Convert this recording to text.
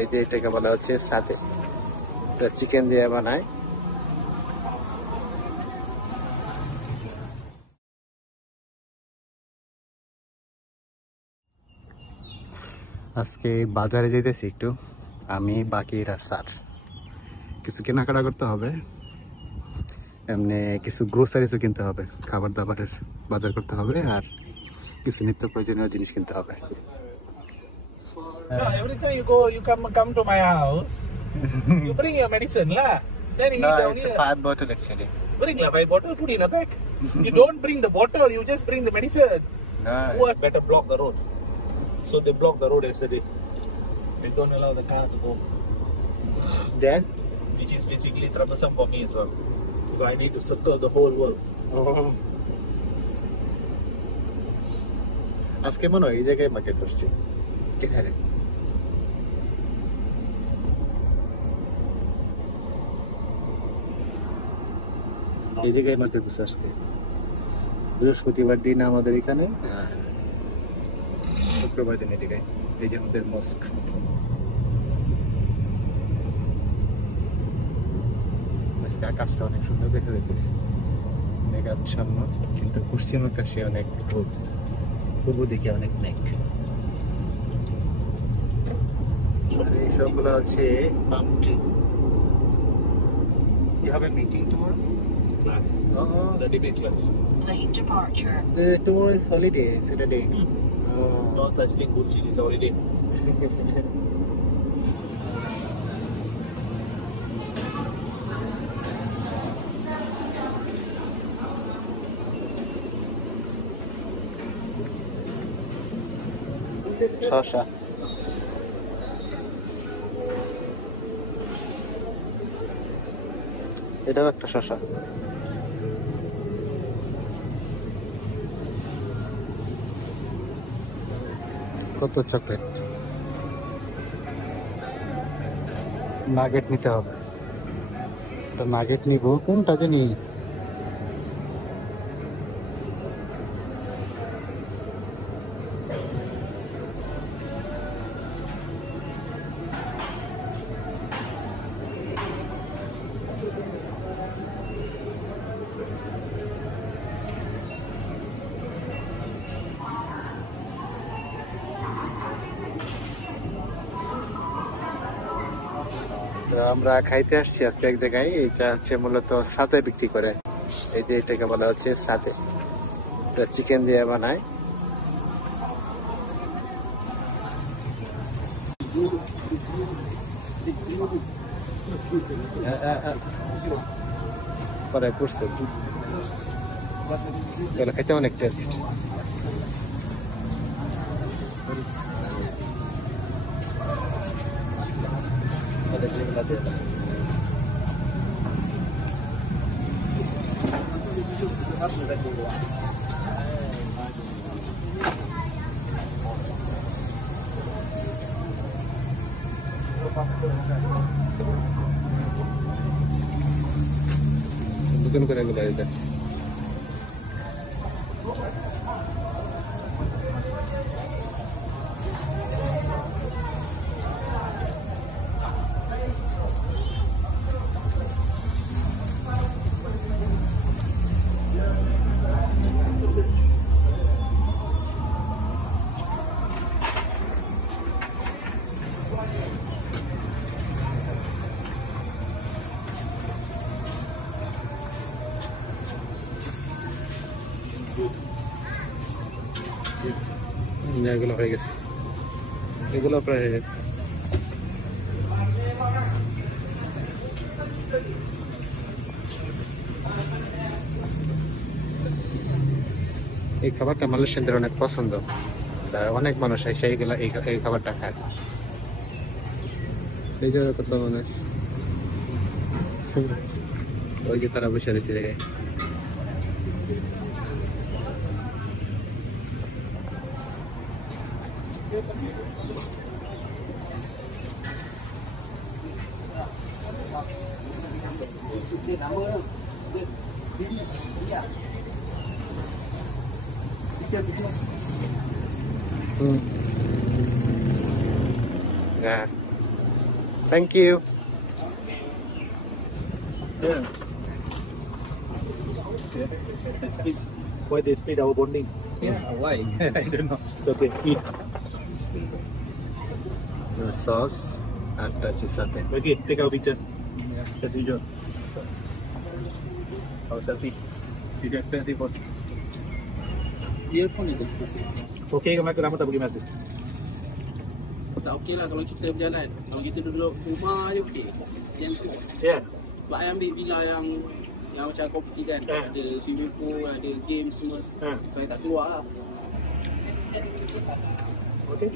এই যে এটাকে বলা হচ্ছে সাথে, চিকেন দিয়ে বানায়। আজকে বাজারে যেতেছি একটু, আমি বাকির আর স্যার কিছু কেনাকাটা করতে হবে, এমনি কিছু গ্রোসারিজও কিনতে হবে, খাবার দাবারের বাজার করতে হবে, আর কিছু নিত্য প্রয়োজনীয় জিনিস কিনতে হবে। No, every time you come to my house, you bring your medicine lah. Then he down here. 5 bottle actually. Bring la 5 bottle, put in a bag. You don't bring the bottle, you just bring the medicine. No. Who has better block the road? So they blocked the road yesterday. They don't allow the car to go. Then? Which is basically troublesome for me as well. So I need to circle the whole world. Oh. আজকে মনে হয় এই জায়গায় মার্কেট করছি। কেনারে এই জায়গায় মার্কেট করছে আজকে। বৃহস্পতিবার দিন আমাদের এখানে, আর শুক্রবার দিন এই জায়গায়। এই যে আমাদের মস্ক। আজকে আকাশটা অনেক সুন্দর দেখা যাইতেছে, মেঘাচ্ছন্ন, কিন্তু পশ্চিম আকাশে অনেক রোদ, পূর্ব দিকে অনেক মেঘ। এইসবগুলো হচ্ছে palm tree. You have a meeting tomorrow? Class. The debate class. Late departure. Tomorrow is holiday, Saturday. No such thing, bullshit is holiday. শসা, এটাও একটা শসা। কত চকলেট, নাগেট নিতে হবে। নাগেট নিব, কোনটা জানি আমরা খাইতে আসছি আজকে এক জায়গায়। এটা হচ্ছে মূলত সাথে বিক্রি করে। এই যে এটাকে বলা হচ্ছে সাথে, চিকেন দিয়ে বানায়। পরে পড়ছে, খাইতে অনেক টেস্ট। নতুন করে এগুলো যাচ্ছে। এগুলো হয়ে গেছে, এগুলো প্রায় হয়ে গেছে। এই খাবারটা মালয়েশিয়ানদের অনেক পছন্দ, অনেক মানুষ সেইগুলো এই খাবারটা খায়। এই যে কত মানুষ, ওই যে তারা বসে রয়েছে জায়গায়। Yeah. Thank you. Yeah. Why they split our bonding? Yeah, why? I don't know. It's okay. Eat. The sauce আর টাচি সাথে Okay, take our picture. Yeah. As usual. Our selfie. It's expensive for. Earphone is expensive. Okay, kami aku nama tak pergi masjid. Tak okey lah kalau kita berjalan. Kalau kita duduk rumah je okey. Yang tu. Yeah. Sebab I ambil villa yang macam kopi kan. Ada swimming pool, ada game semua. Saya tak keluar lah. Okay.